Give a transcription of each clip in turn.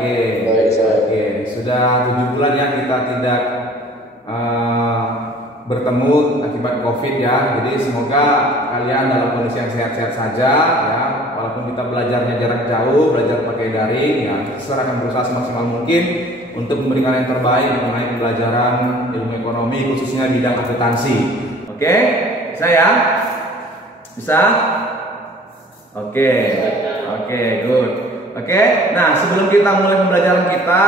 Oke. Baik, Sir. Oke, sudah 7 bulan ya kita tidak bertemu akibat COVID ya. Jadi semoga kalian dalam kondisi yang sehat-sehat saja ya. Walaupun kita belajarnya jarak jauh, belajar pakai daring ya, kita akan berusaha semaksimal mungkin untuk memberikan yang terbaik mengenai pembelajaran ilmu ekonomi khususnya bidang akuntansi. Oke, saya bisa? Oke, good. Oke, nah sebelum kita mulai pembelajaran kita,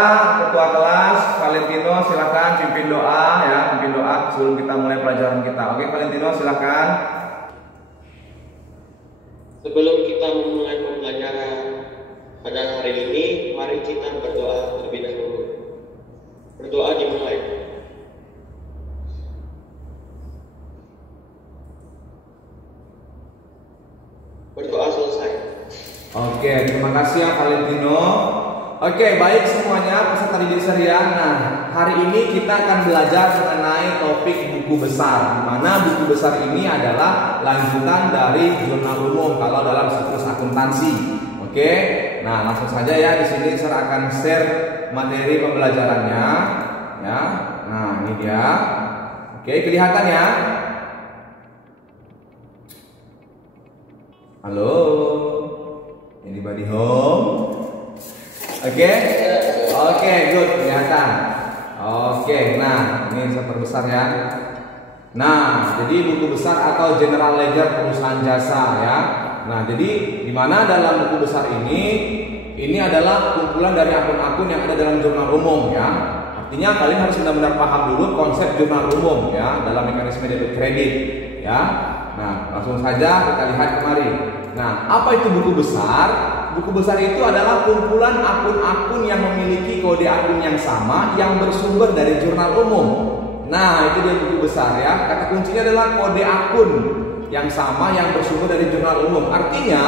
ketua kelas Valentino silakan pimpin doa ya, pimpin doa sebelum kita mulai pelajaran kita. Oke, Valentino silakan. Sebelum kita memulai pembelajaran pada hari ini, mari kita berdoa terlebih dahulu. Berdoa dimulai. Berdoa selesai. Oke, terima kasih ya Valentino. Oke, baik semuanya peserta didik ceria. Nah, hari ini kita akan belajar mengenai topik buku besar, di mana buku besar ini adalah lanjutan dari jurnal umum kalau dalam siklus akuntansi. Oke, nah langsung saja ya di sini saya akan share materi pembelajarannya. Ya, nah ini dia. Oke, kelihatan ya? Halo, anybody home? Oke, good, kelihatan. Oke, nah ini saya perbesar ya. Nah, jadi buku besar atau general ledger perusahaan jasa ya. Nah, jadi di mana dalam buku besar ini adalah kumpulan dari akun-akun yang ada dalam jurnal umum ya. Artinya kalian harus benar-benar paham dulu konsep jurnal umum ya dalam mekanisme debit kredit ya. Nah, langsung saja kita lihat kemari. Nah, apa itu buku besar? Buku besar itu adalah kumpulan akun-akun yang memiliki kode akun yang sama yang bersumber dari jurnal umum. Nah, itu dia buku besar ya. Kata kuncinya adalah kode akun yang sama yang bersumber dari jurnal umum. Artinya,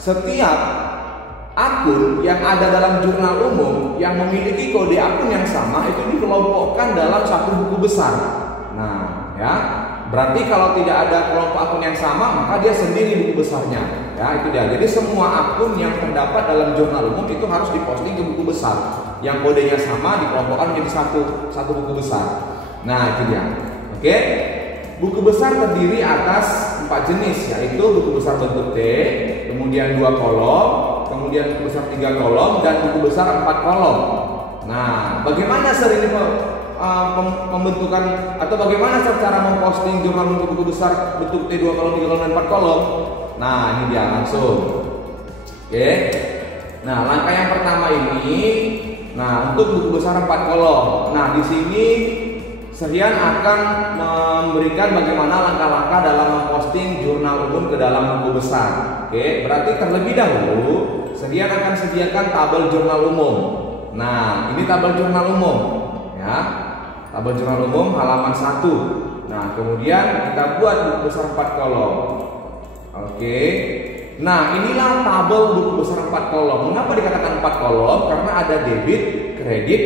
setiap akun yang ada dalam jurnal umum yang memiliki kode akun yang sama itu dikelompokkan dalam satu buku besar. Nah, ya. Berarti kalau tidak ada kelompok akun yang sama, maka dia sendiri buku besarnya. Ya, itu dia. Jadi semua akun yang terdapat dalam jurnal umum itu harus diposting ke buku besar. Yang kodenya sama dikelompokkan menjadi satu buku besar. Nah, itu dia. Oke. Buku besar terdiri atas 4 jenis, yaitu buku besar bentuk T, kemudian 2 kolom, kemudian buku besar 3 kolom, dan buku besar 4 kolom. Nah, bagaimana ini pembentukan atau bagaimana cara memposting jurnal untuk buku besar bentuk T 2 kolom, 3 kolom, dan 4 kolom? Nah, ini dia langsung. Oke. Nah, langkah yang pertama ini, nah untuk buku besar 4 kolom. Nah, di sini Srian akan memberikan bagaimana langkah-langkah dalam memposting jurnal umum ke dalam buku besar. Oke, berarti terlebih dahulu Srian akan sediakan tabel jurnal umum. Nah, ini tabel jurnal umum ya. Tabel jurnal umum halaman 1. Nah, kemudian kita buat buku besar 4 kolom. Oke. Nah, inilah tabel buku besar 4 kolom. Mengapa dikatakan 4 kolom? Karena ada debit, kredit,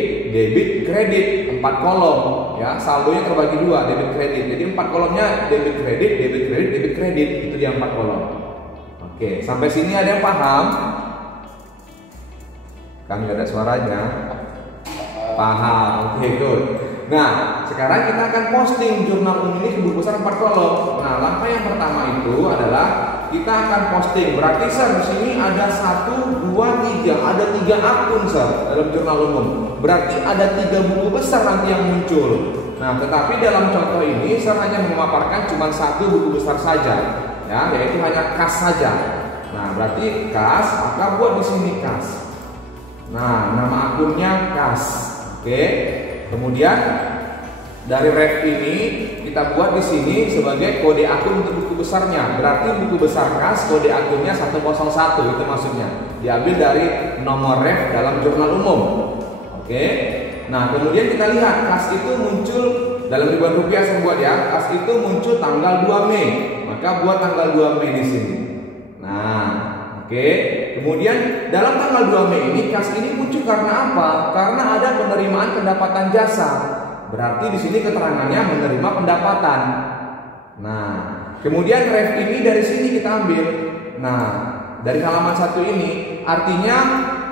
4 kolom. Ya, saldonya terbagi 2, debit, kredit. Jadi 4 kolomnya debit, kredit. Itu dia 4 kolom. Oke, sampai sini ada yang paham? Kan nggak ada suaranya. Paham. Oke, good. Nah, sekarang kita akan posting jurnal umum ini ke buku besar 4 kolom. Nah, langkah yang pertama itu adalah kita akan posting. Berarti di sini ada 1, 2, 3. Ada 3 akun dalam jurnal umum. Berarti ada 3 buku besar nanti yang muncul. Nah, tetapi dalam contoh ini saya hanya memaparkan cuma 1 buku besar saja, ya, yaitu hanya kas saja. Nah, berarti kas, maka buat di sini kas. Nah, nama akunnya kas. Oke. Kemudian dari ref ini kita buat di sini sebagai kode akun untuk buku besarnya. Berarti buku besar kas kode akunnya 101, itu maksudnya. Diambil dari nomor ref dalam jurnal umum. Oke. Nah, kemudian kita lihat kas itu muncul dalam ribuan rupiah saya buat ya. Kas itu muncul tanggal 2 Mei. Maka buat tanggal 2 Mei di sini. Nah, oke. Kemudian dalam tanggal 2 Mei ini kas ini muncul karena apa? Karena ada penerimaan pendapatan jasa. Berarti di sini keterangannya menerima pendapatan. Nah, kemudian ref ini dari sini kita ambil. Nah, dari halaman 1 ini artinya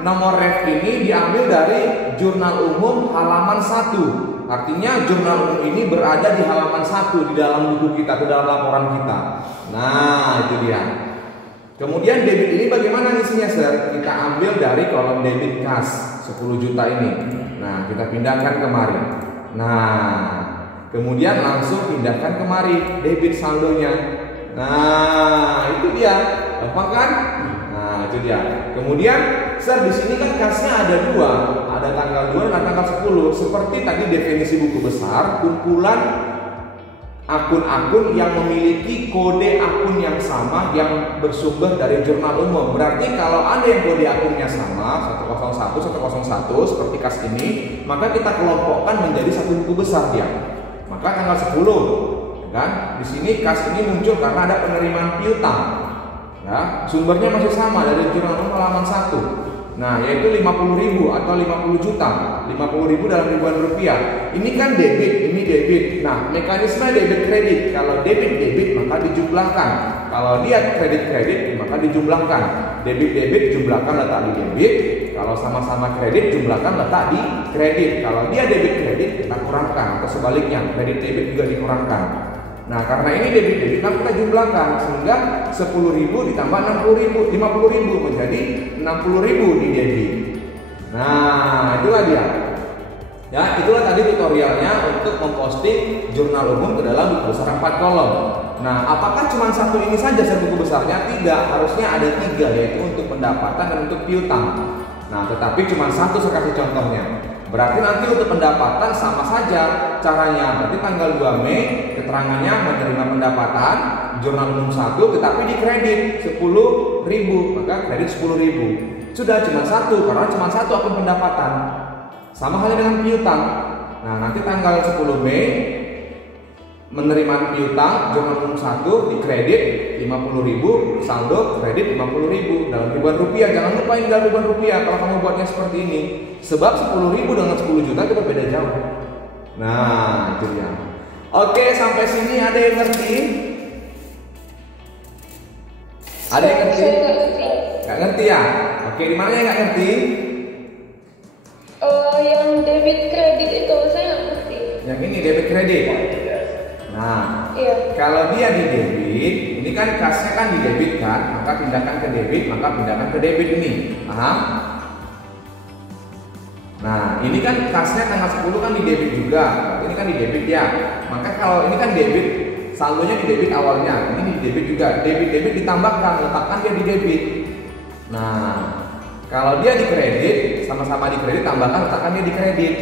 nomor ref ini diambil dari jurnal umum halaman 1. Artinya jurnal umum ini berada di halaman 1 di dalam buku kita, di dalam laporan kita. Nah, itu dia. Kemudian debit ini bagaimana ngisinya, Sir? Kita ambil dari kolom debit kas 10 juta ini. Nah, kita pindahkan kemari. Nah, kemudian langsung pindahkan kemari debit saldonya. Nah, itu dia. Gampang kan? Nah, itu dia. Kemudian, Sir, di sini kan kasnya ada 2, ada tanggal 2 dan tanggal 10. Seperti tadi definisi buku besar, kumpulan akun-akun yang memiliki kode akun yang sama yang bersumber dari jurnal umum. Berarti kalau ada yang kode akunnya sama 101 seperti kas ini, maka kita kelompokkan menjadi satu buku besar dia. Maka tanggal 10 kan di sini kas ini muncul karena ada penerimaan piutang. Ya, sumbernya masih sama dari jurnal umum halaman 1. Nah, yaitu 50.000 atau 50 juta. 50.000 dalam ribuan rupiah. Ini kan debit, ini debit. Nah, mekanisme debit kredit. Kalau debit maka dijumlahkan. Kalau dia kredit maka dijumlahkan. Debit jumlahkan letak di debit. Kalau sama-sama kredit jumlahkan letak di kredit. Kalau dia debit kredit kita kurangkan, atau sebaliknya kredit debit juga dikurangkan. Nah, karena ini debit kan kita jumlahkan sehingga 10.000 ditambah 50.000 menjadi 60.000 di debit. Nah, itulah dia. Ya, itulah tadi tutorialnya untuk memposting jurnal umum ke dalam buku besar 4 kolom. Nah, apakah cuma satu ini saja buku besarnya? Tidak, harusnya ada 3, yaitu untuk pendapatan dan untuk piutang. Nah, tetapi cuma satu saya kasih contohnya. Berarti nanti untuk pendapatan sama saja caranya. Berarti tanggal 2 Mei keterangannya menerima pendapatan jurnal umum 1 tetapi dikredit 10.000, maka kredit 10.000. Sudah cuma satu karena cuma satu akun pendapatan. Sama halnya dengan piutang. Nah, nanti tanggal 10 Mei menerima piutang jurnal umum 1 dikredit 50.000, saldo kredit 50.000 dalam ribuan rupiah. Jangan lupa ini dalam ribuan rupiah kalau kamu buatnya seperti ini. Sebab 10.000 dengan 10 juta itu berbeda jauh. Nah, itu dia. Oke, sampai sini ada yang ngerti? Ada yang ngerti? Gak ngerti ya? Oke, di mana yang gak ngerti? Yang debit kredit itu saya nggak ngerti. Yang ini debit kredit. Nah, iya. Kalau dia di debit, ini kan kasnya kan di debit kan, maka pindahkan ke debit, maka pindahkan ke debit ini. Paham? Nah, ini kan kasnya tanggal 10 kan di debit juga. Ini kan di debit ya. Maka kalau ini kan debit, saldonya di debit awalnya. Ini di debit juga. Debit ditambahkan, letakkan dia di debit. Nah, kalau dia di kredit, sama-sama di kredit, tambahkan, letakkan dia di kredit.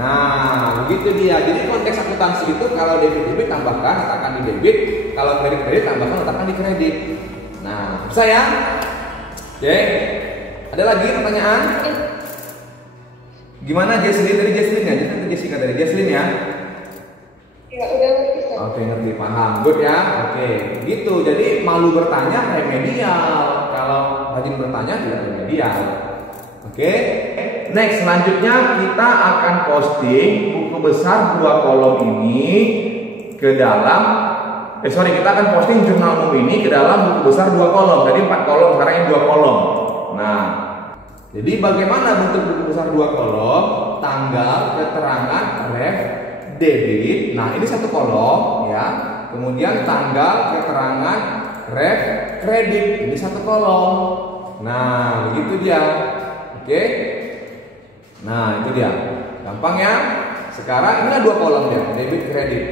Nah, begitu dia. Jadi konteks akuntansi itu kalau debit tambahkan, letakkan di debit. Kalau kredit tambahkan, letakkan di kredit. Nah, bisa ya? Oke. Ada lagi pertanyaan? Gimana Jesslyn? Tadi Jesslyn ya? Jessica tadi Jesslyn ya? Ya, udah ngerti. Oke, ngerti, paham. Good ya? Oke, gitu. Jadi malu bertanya remedial. Kalau rajin bertanya tidak remedial. Oke. Next, selanjutnya kita akan posting buku besar 2 kolom ini ke dalam kita akan posting jurnal umum ini ke dalam buku besar 2 kolom. Tadi 4 kolom, sekarang ini 2 kolom. Nah, jadi bagaimana bentuk buku besar 2 kolom? Tanggal, keterangan, ref, debit. Nah, ini 1 kolom ya. Kemudian tanggal, keterangan, ref, kredit. Ini 1 kolom. Nah, begitu dia. Oke. Nah, itu dia. Gampang ya. Sekarang ini ada 2 kolom ya, debit, kredit.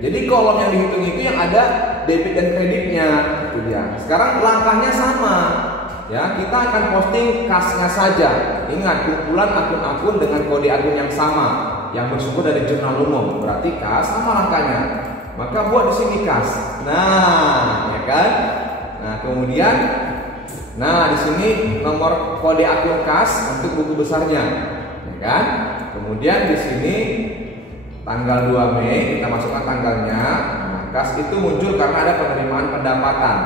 Jadi kolom yang dihitung itu yang ada debit dan kreditnya. Itu dia. Sekarang langkahnya sama. Ya, kita akan posting kasnya saja. Ingat, kumpulan akun-akun dengan kode akun yang sama yang bersumber dari jurnal umum. Berarti kas sama langkahnya. Maka buat di sini kas. Nah, ya kan? Nah, kemudian di sini nomor kode akun kas untuk buku besarnya. Ya kan? Kemudian di sini tanggal 2 Mei kita masukkan tanggalnya. Nah, kas itu muncul karena ada penerimaan pendapatan.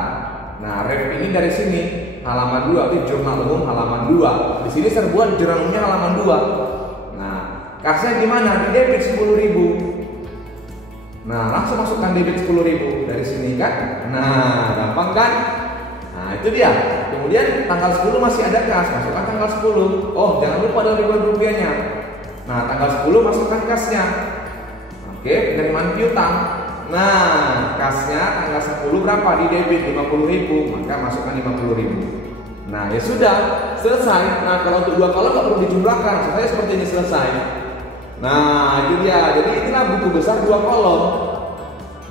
Nah, ref ini dari sini halaman 2 itu jurnal umum halaman 2. Di sini serbuan jurnal umumnya halaman 2. Nah, kasnya gimana? Di debit 10.000. Nah, langsung masukkan debit 10.000 dari sini kan? Nah, gampang kan? Nah, itu dia. kemudian tanggal 10 masih ada kas, masukkan tanggal 10. Oh, jangan lupa ada ribuan rupiahnya. Nah, tanggal 10 masukkan kasnya. Oke, penerimaan piutang. Nah, kasnya tanggal 10 berapa? Di debit 50.000, maka masukkan 50.000. Nah, ya sudah, selesai. Nah, kalau untuk 2 kolom nggak perlu dijumlahkan, saya seperti ini selesai. Nah, itu dia. Jadi inilah buku besar 2 kolom.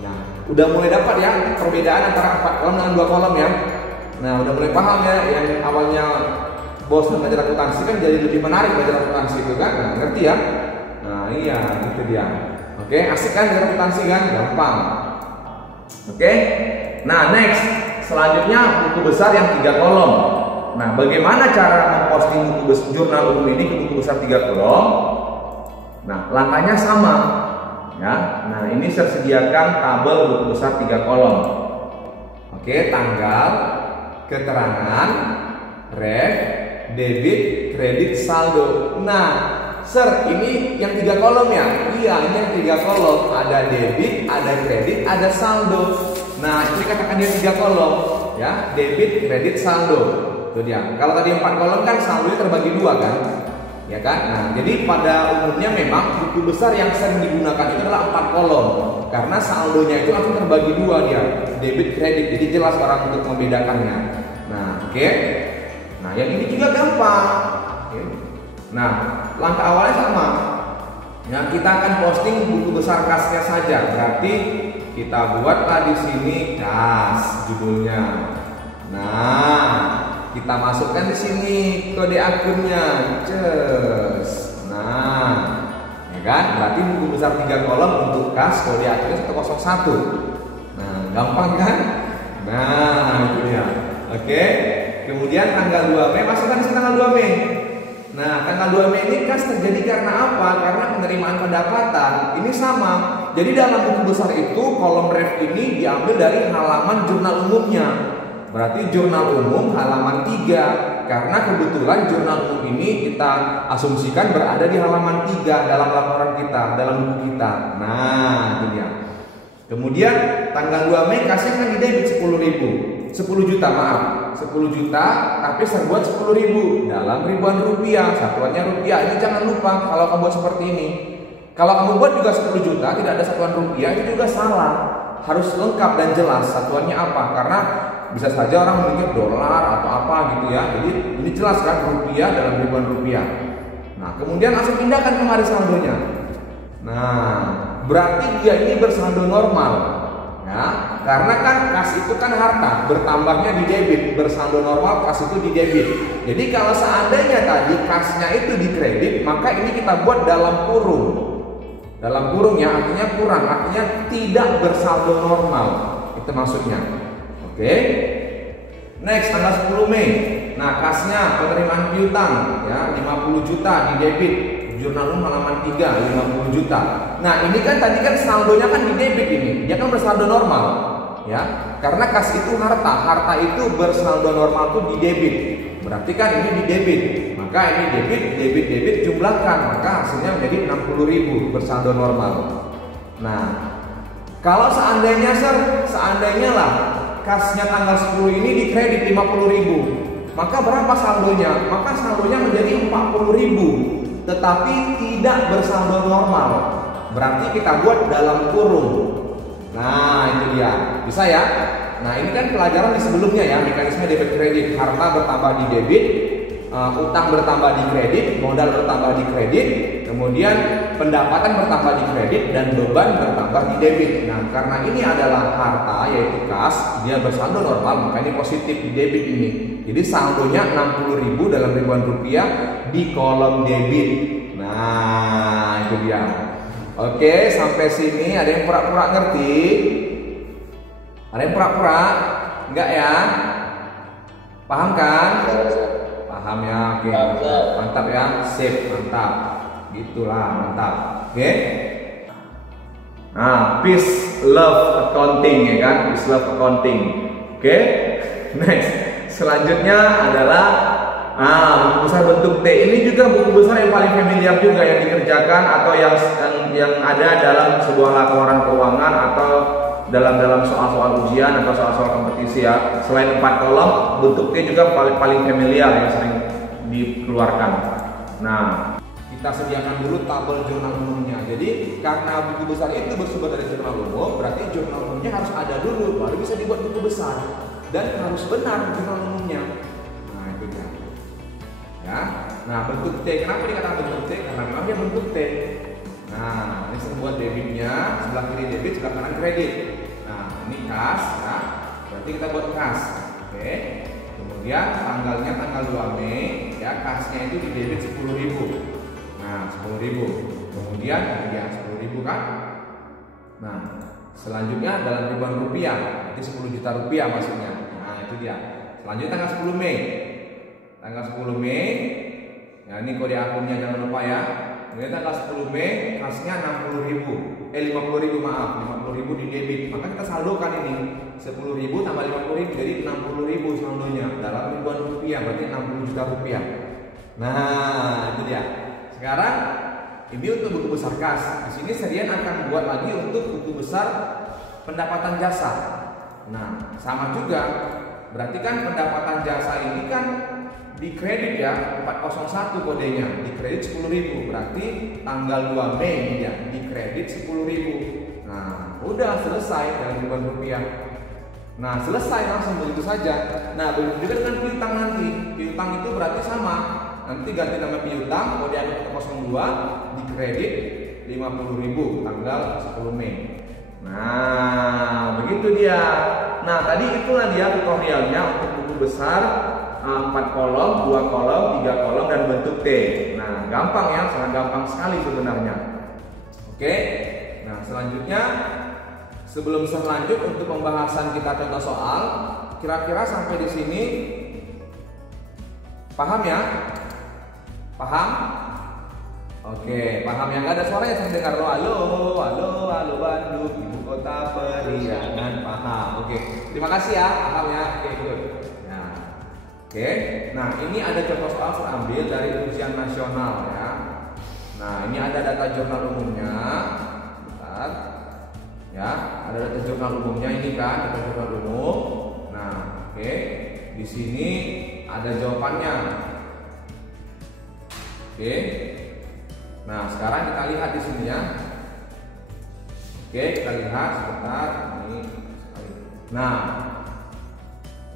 Nah, udah mulai dapat ya perbedaan antara 4 kolom dengan 2 kolom ya. Nah, udah mulai paham ya, yang awalnya bosan belajar akuntansi kan jadi lebih menarik belajar akuntansi itu kan. Nah, ngerti ya? Nah, iya, itu dia. Oke, asik kan belajar akuntansi kan? Gampang. Oke. Nah, next. Selanjutnya buku besar yang 3 kolom. Nah, bagaimana cara memposting buku jurnal umum ini ke buku besar 3 kolom? Nah, langkahnya sama ya. Nah, ini saya sediakan tabel buku besar 3 kolom. Oke, tanggal, keterangan, ref, debit, kredit, saldo. Nah, Sir, ini yang 3 kolom ya? Iya, ini yang 3 kolom. Ada debit, ada kredit, ada saldo. Nah, ini katakan dia 3 kolom ya, debit, kredit, saldo. Itu dia. Kalau tadi 4 kolom kan saldonya terbagi 2 kan? Ya kan? Nah, jadi pada umumnya memang buku besar yang sering digunakan itu adalah 4 kolom. Karena saldonya itu langsung terbagi 2 dia, debit, kredit. Jadi jelas orang untuk membedakannya. Nah, oke. Nah, yang ini juga gampang. Oke. Nah, langkah awalnya sama. Nah, kita akan posting buku besar kasnya saja. Berarti kita buatlah di sini kas judulnya. Nah, kita masukkan di sini kode akunnya. Cus. Nah, ya kan? Berarti buku besar 3 kolom untuk kas kode akunnya 101. Nah, gampang kan? Nah, itu dia. Oke. Kemudian tanggal 2 Mei masukkan di sini tanggal 2 Mei. Nah, tanggal 2 Mei ini kas terjadi karena apa? Karena penerimaan pendapatan. Ini sama. Jadi dalam buku besar itu kolom ref ini diambil dari halaman jurnal umumnya. Berarti jurnal umum halaman 3. Karena kebetulan jurnal umum ini kita asumsikan berada di halaman 3 dalam laporan kita, dalam buku kita. Nah, itu dia. Kemudian tanggal 2 Mei kasih kan di debit 10 juta, maaf. 10 juta tapi serbuat 10.000 dalam ribuan rupiah, satuannya rupiah. Ini jangan lupa kalau kamu buat seperti ini. Kalau kamu buat juga 10 juta tidak ada satuan rupiah, itu juga salah. Harus lengkap dan jelas satuannya apa, karena bisa saja orang memikir dolar atau apa gitu ya. Jadi ini jelas kan, rupiah dalam ribuan rupiah. Nah, kemudian langsung pindahkan kemari saldonya. Nah, berarti dia ini bersaldo normal. Ya, karena kan kas itu kan harta, bertambahnya di debit, bersaldo normal kas itu di debit. Jadi kalau seandainya tadi kasnya itu di kredit, maka ini kita buat dalam kurung. Dalam kurung ya, artinya kurang, artinya tidak bersaldo normal. Itu maksudnya. Oke. Next, tanggal 10 Mei. Nah, kasnya penerimaan piutang ya, 50 juta di debit. Jurnal umum halaman 3, 50 juta. Nah, ini kan tadi kan saldonya kan di debit ini. Dia kan bersaldo normal, ya. Karena kas itu harta, harta itu bersaldo normal tuh di debit. Berarti kan ini di debit. Maka ini debit jumlahkan, maka hasilnya menjadi 60.000 bersaldo normal. Nah, kalau seandainya seandainya lah kasnya tanggal 10 ini di kredit 50.000, maka berapa saldonya? Maka saldonya menjadi 40.000. Tetapi tidak bersaldo normal. Berarti kita buat dalam kurung. Nah, itu dia. Bisa ya? Nah, ini kan pelajaran di sebelumnya ya, mekanisme debit kredit. Harta bertambah di debit, utang bertambah di kredit, modal bertambah di kredit, kemudian pendapatan bertambah di kredit, dan beban bertambah di debit. Nah, karena ini adalah harta, yaitu kas, dia bersaldo normal, maka ini positif di debit ini. Jadi saldonya 60.000 dalam ribuan rupiah di kolom debit. Nah, itu dia. Oke, sampai sini ada yang pura-pura ngerti? Ada yang pura-pura? Enggak ya? Paham kan? Paham ya? Oke. Mantap ya? Sip, mantap. Gitulah, mantap. Oke. Nah, peace love accounting ya kan? Peace love accounting. Oke. Next. Selanjutnya adalah buku besar bentuk T. Ini juga buku besar yang paling familiar juga yang dikerjakan atau yang ada dalam sebuah laporan keuangan atau dalam soal-soal ujian atau soal-soal kompetisi ya. Selain 4 kolom, bentuk T juga paling familiar yang sering dikeluarkan. Nah, kita sediakan dulu tabel jurnal umumnya. Jadi karena buku besar itu bersumber dari jurnal umum, berarti jurnal umumnya harus ada dulu, baru bisa dibuat buku besar. Dan harus benar jurnal umumnya. Nah itu dia. Ya. Nah bentuk T, kenapa dikatakan bentuk T? Karena memang dia bentuk T. Nah ini saya buat debitnya, sebelah kiri debit, sebelah kanan kredit. Nah ini kas, ya. Berarti kita buat kas. Oke. Kemudian tanggalnya tanggal 2 Mei, ya kasnya itu di debit 10.000. Nah, 10.000. Kemudian ya 10.000 kan? Nah, selanjutnya dalam ribuan rupiah, itu 10 juta rupiah maksudnya. Nah, itu dia. Selanjutnya tanggal 10 Mei. Tanggal 10 Mei. Ya, ini kode akunnya jangan lupa ya. Kemudian tanggal 10 Mei kasnya 50.000. 50.000 maaf, 50.000 di debit. Maka kita saldokan ini 10.000 tambah 50.000 jadi 60.000 saldonya dalam ribuan rupiah, berarti 60 juta rupiah. Nah, itu dia. Sekarang ini untuk buku besar kas. Di sini Serian akan buat lagi untuk buku besar pendapatan jasa. Nah, sama juga. Berarti kan pendapatan jasa ini kan di kredit ya, 401 kodenya, di kredit 10.000. Berarti tanggal 2 Mei ya, di kredit 10.000. Nah, udah selesai dalam ribuan rupiah. Nah, selesai langsung begitu saja. Nah, begitu juga dengan piutang nanti. Piutang itu berarti sama. Nanti ganti nama piutang, kode akun 02, di kredit 50.000 tanggal 10 Mei. Nah, begitu dia. Nah, tadi itulah dia tutorialnya untuk buku besar 4 kolom, 2 kolom, 3 kolom dan bentuk T. Nah, gampang ya, sangat gampang sekali sebenarnya. Oke. Nah, selanjutnya sebelum saya lanjut untuk pembahasan kita contoh soal, kira-kira sampai di sini paham ya? Paham? Oke, paham yang nggak ada suaranya saya dengar lo. Halo Bandung, ibu kota periangan. Paham? Oke, terima kasih ya. Paham ya? Oke, good. Nah, oke. Nah, ini ada contoh soal saya ambil dari ujian nasional ya. Nah, ini ada data jurnal umumnya. Bentar. Ya, ada data jurnal umumnya ini kan, data jurnal umum. Nah, oke. Di sini ada jawabannya. Oke. Nah, sekarang kita lihat di sini ya. Oke, kita lihat sebentar ini. Nah,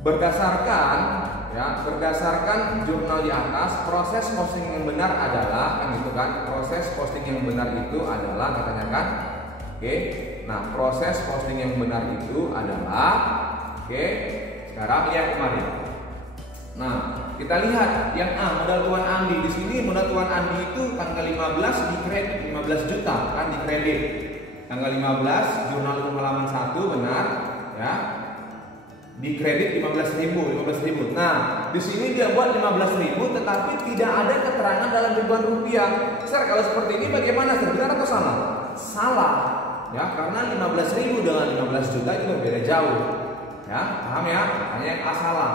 berdasarkan jurnal di atas, proses posting yang benar adalah kan gitu kan. Proses posting yang benar itu adalah katanya kan. Oke. Nah, proses posting yang benar itu adalah sekarang lihat kemarin. Nah, kita lihat yang A, modal Tuan Andi. Di sini modal Tuan Andi itu tanggal 15 di kredit 15 juta kan di kredit. Tanggal 15 jurnal umum halaman 1 benar ya. Di kredit 15.000. Nah, di sini dia buat 15.000 tetapi tidak ada keterangan dalam ribuan rupiah. Sir, kalau seperti ini bagaimana, Sir? Benar atau salah? Salah. Ya, karena 15.000 dengan 15 juta itu berbeda jauh. Ya, paham ya? Makanya yang A salah.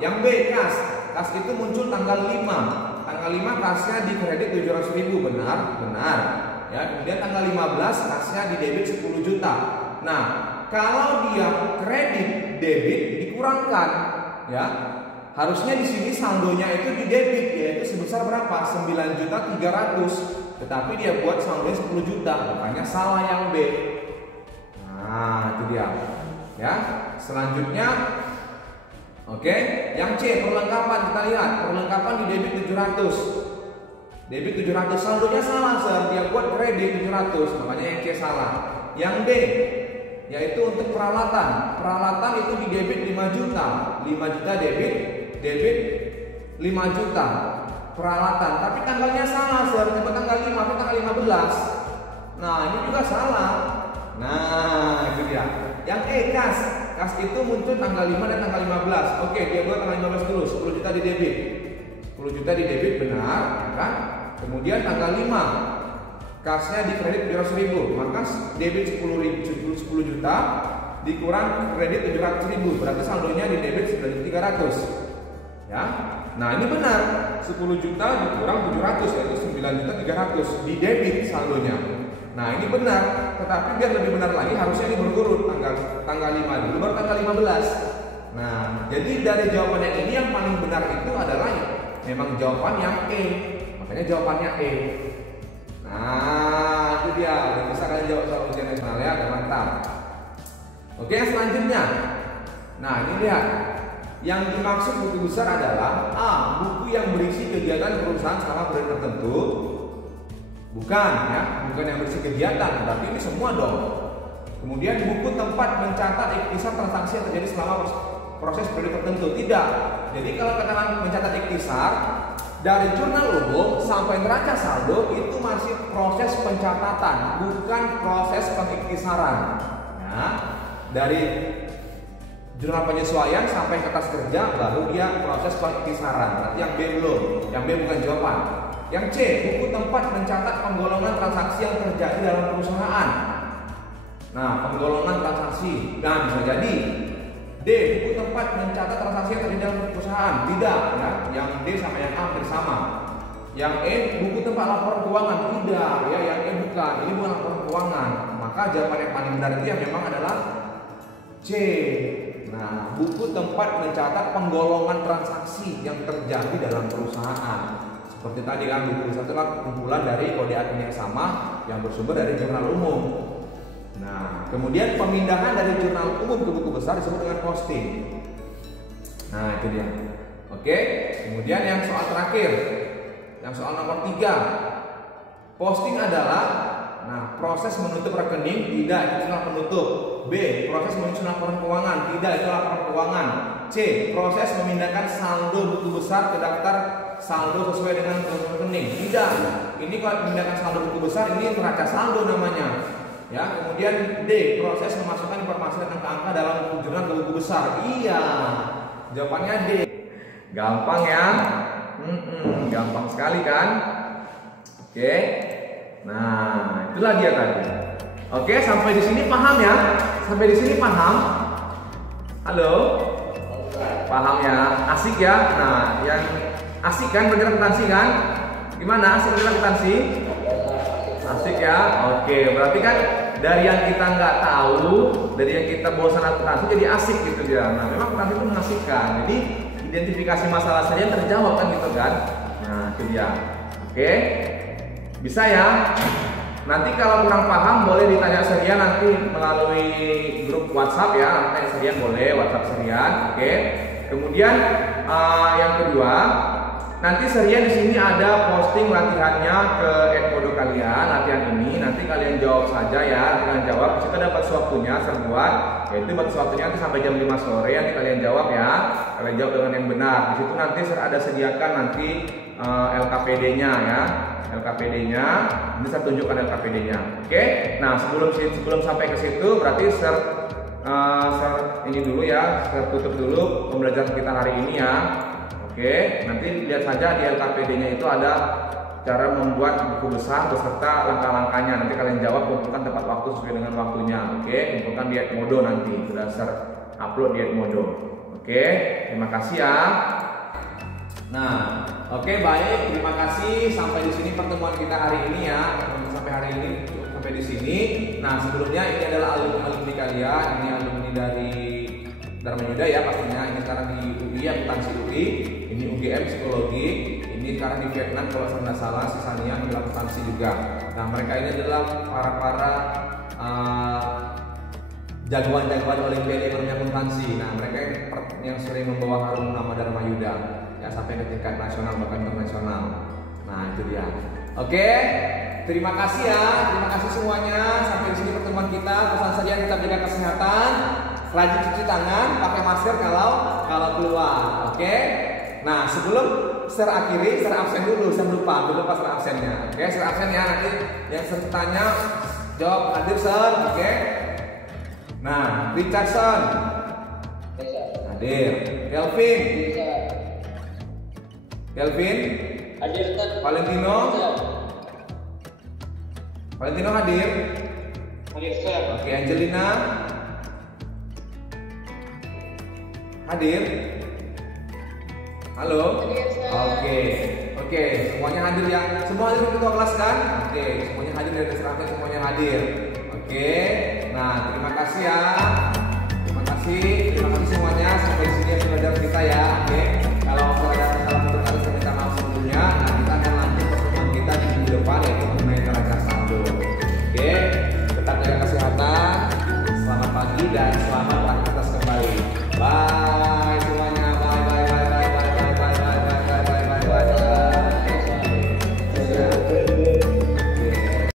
Yang B, kas itu muncul tanggal 5. Tanggal 5 kasnya di kredit 700.000, benar? Benar. Ya, kemudian tanggal 15 kasnya di debit 10 juta. Nah, kalau dia kredit debit dikurangkan, ya. Harusnya di sini saldonya itu di debit yaitu sebesar berapa? 9.300.000. Tetapi dia buat saldonya 10 juta, makanya salah yang B. Nah, itu dia. Ya, selanjutnya oke, yang C, perlengkapan. Kita lihat, perlengkapan di debit 700. Debit 700, saldonya salah, Sir. Dia buat kredit 700, makanya yang C salah. Yang D, yaitu untuk peralatan. Peralatan itu di debit 5 juta. 5 juta debit 5 juta. Peralatan, tapi tanggalnya salah, Sir. Coba tanggal 5 atau tanggal 15. Nah, ini juga salah. Nah, itu dia. Yang E, kas itu muncul tanggal 5 dan tanggal 15. Oke, dia buat tanggal 15 dulu, 10 juta di debit. 10 juta di debit benar, ya kan? Kemudian tanggal 5 kasnya di kredit 700.000. Maka debit 10 juta dikurang kredit 700.000. Berarti saldonya di debit 9.300. Ya. Nah, ini benar. 10 juta dikurang 700 yaitu 9.300 di debit saldonya. Nah ini benar, tetapi biar lebih benar lagi harusnya ini berurut tanggal 5 dulu baru tanggal 15. Nah jadi dari jawaban yang ini yang paling benar itu adalah memang jawaban yang E, makanya jawabannya E. Nah itu dia, bisa kalian jawab soal ujian nasional ya, mantap. Oke selanjutnya, nah ini lihat. Yang dimaksud buku besar adalah A. Buku yang berisi kegiatan perusahaan selama periode tertentu. Bukan ya, bukan yang berisi kegiatan, tapi ini semua dong. Kemudian buku tempat mencatat ikhtisar transaksi yang terjadi selama proses periode tertentu. Tidak. Jadi kalau katakan mencatat ikhtisar dari jurnal umum sampai neraca saldo itu masih proses pencatatan, bukan proses pengikhtisaran. Nah, dari jurnal penyesuaian sampai kertas kerja baru dia proses pengikhtisaran. Berarti yang B belum. Yang B bukan jawaban. Yang C, buku tempat mencatat penggolongan transaksi yang terjadi dalam perusahaan. Nah, penggolongan transaksi. Dan bisa jadi D, buku tempat mencatat transaksi yang terjadi dalam perusahaan. Tidak, ya. Yang D sama yang A hampir sama. Yang E, buku tempat laporan keuangan. Tidak, ya. Yang E bukan. Ini bukan laporan keuangan. Maka jawaban yang paling benar itu yang memang adalah C. Nah, buku tempat mencatat penggolongan transaksi yang terjadi dalam perusahaan. Seperti tadi kan buku satu adalah kumpulan dari kode admin yang sama yang bersumber dari jurnal umum. Nah, kemudian pemindahan dari jurnal umum ke buku besar disebut dengan posting. Nah, itu dia. Oke, kemudian yang soal terakhir, yang soal nomor 3. Posting adalah proses menutup rekening, tidak, itu adalah penutup. B, proses menyusun laporan keuangan, tidak, itu laporan keuangan. C, proses memindahkan saldo buku besar ke daftar saldo sesuai dengan rekening, tidak. Ini kalau memindahkan saldo buku besar ini neraca saldo namanya. Ya, kemudian D, proses memasukkan informasi tentang angka dalam jurnal ke buku besar. Iya, jawabannya D. Gampang ya? Gampang sekali kan? Oke. Nah, itulah dia tadi. Oke, sampai di sini paham ya? Sampai di sini paham? Halo? Paham ya? Asik ya? Nah, yang asik kan belajar akuntansi kan? Gimana? Asik belajar akuntansi? Asik ya? Oke, berarti kan dari yang kita nggak tahu, dari yang kita bosan akuntansi jadi asik gitu dia. Nah, memang akuntansi itu mengasihkan. Jadi identifikasi masalah saja yang terjawab kan gitu kan? Nah, itu dia. Oke. Bisa ya? Nanti kalau kurang paham boleh ditanya Serian nanti melalui grup WhatsApp ya. Nanti Serian boleh WhatsApp Serian, oke. Kemudian yang kedua, nanti Serian di sini ada posting latihannya ke Edmodo kalian. Latihan ini nanti kalian jawab saja ya. Kalian jawab. Kita dapat waktunya serbuan, yaitu batas waktunya nanti sampai jam 5 sore. Nanti kalian jawab ya. Kalian jawab dengan yang benar. Di situ nanti ada sediakan nanti LKPD-nya ya. LKPD-nya, ini saya tunjukkan LKPD-nya. Oke. Nah, sebelum sampai ke situ berarti ini dulu ya, tutup dulu pembelajaran kita hari ini ya. Oke, nanti lihat saja di LKPD-nya itu ada cara membuat buku besar beserta langkah-langkahnya. Nanti kalian jawab, kumpulkan tepat waktu sesuai dengan waktunya. Oke, kumpulkan di Edmodo nanti, sudah upload di Edmodo. Oke, terima kasih ya. Nah, oke baik, terima kasih. Sampai di sini pertemuan kita hari ini ya. Sampai hari ini sampai di sini. Nah, sebelumnya ini adalah alumni kalian. Ini alumni dari Dharma Yuda ya pastinya. Ini sekarang di UI, akuntansi UI. Ini UGM psikologi. Ini sekarang di Vietnam kalau saya tidak salah. Sisanya di akuntansi juga. Nah, mereka ini adalah para jagoan-jagoan olimpiade ekonomi akuntansi. Nah, mereka yang sering membawa harum nama Dharma Yuda. Ya sampai ke tingkat nasional bahkan internasional. Nah itu dia. Oke, terima kasih ya, terima kasih semuanya. Sampai di sini pertemuan kita. Pesan saja kita jaga kesehatan, rajin cuci tangan, pakai masker kalau keluar. Oke. Nah sebelum akhiri, absen dulu, saya lupa absennya. Oke, absen ya nanti yang tanya jawab hadir Sir. Oke. Nah Richardson hadir, Kelvin, hadir. Valentino hadir. Hadir, Sir. Oke, Angelina hadir. Halo. Hadir, Sir. Oke, Oke, semuanya hadir ya. Semua hadir ketua kelas kan? Oke, semuanya hadir dari diserahkan, semuanya hadir. Oke, nah terima kasih ya. Terima kasih.